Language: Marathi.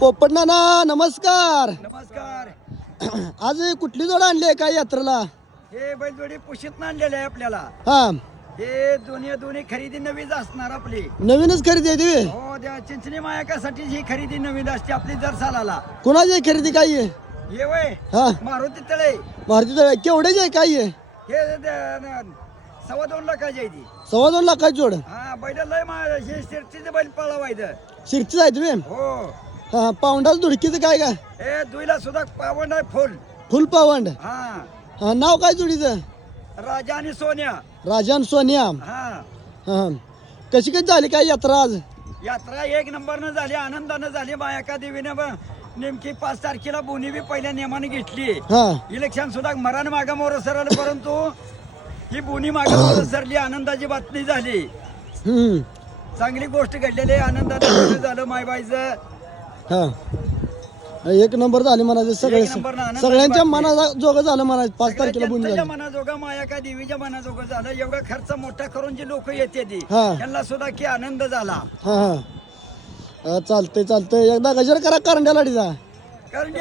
पोपट नाना नमस्कार. नमस्कार. आज कुठली जोड आणली आहे काय यात्रेला? हे बैलजोडी पुशीत आणलेले आहे आपल्याला. हा हे दोन्ही खरेदी नवीन असणार आपली. नवीनच खरेदी आहे ती. हो त्या चिंचणी मायकासाठी ही खरेदी नवीन असते आपली दर सालाला. कोणाची खरेदी काय आहे? हे वय हा मारुती तळे भारतीय जोड केवढ्याची आहे काय आहे? हे 2.25 लाखाची आहे ती. 2.25 लाखाची जोड. हा बैल लय हे शिरतीचे बैल पळवायचं. शिरची आहे तुम्ही. हो हा पाऊंडाच धुडकीचं काय का? हे दुईला सुद्धा पावंड आहे फुल. फुल पावंड. हा हा नाव काय जोडीचं? राजा आणि सोन्या. राजान सोनिया. हा हा कशी कशी झाली काय यात्रा आज? यात्रा 1 नंबरनं झाली, आनंदानं झाली. मायका देवीनं नेमकी 5 तारखेला बोनी बी पहिल्या नियमाने घेतली. हा इलेक्शन सुद्धा मरण मागा मोर सरळ, परंतु ही बोनी मागा मोर सरली. आनंदाची बातमी झाली. हम्म चांगली गोष्ट घडलेली आहे. आनंदानं झालं मायबाईचं. हा 1 नंबर झाले म्हणायचं सगळे. एक नंबरनं आनंदाची सगळ्यांच्या बातमी. मनाजोगं झालं म्हणायचं. 5 तारखेला बोलून जनतेच्या झालं. मनाजोगा मायका देवीच्या मनाजोगं झालं. एवढा खर्च मोठा करून जी लोक येते ती हा. त्यांना सुद्धा की आनंद झाला. हा हा चालतंय चालतंय. एकदा गजर करा करंड्या लाडीचा. कारण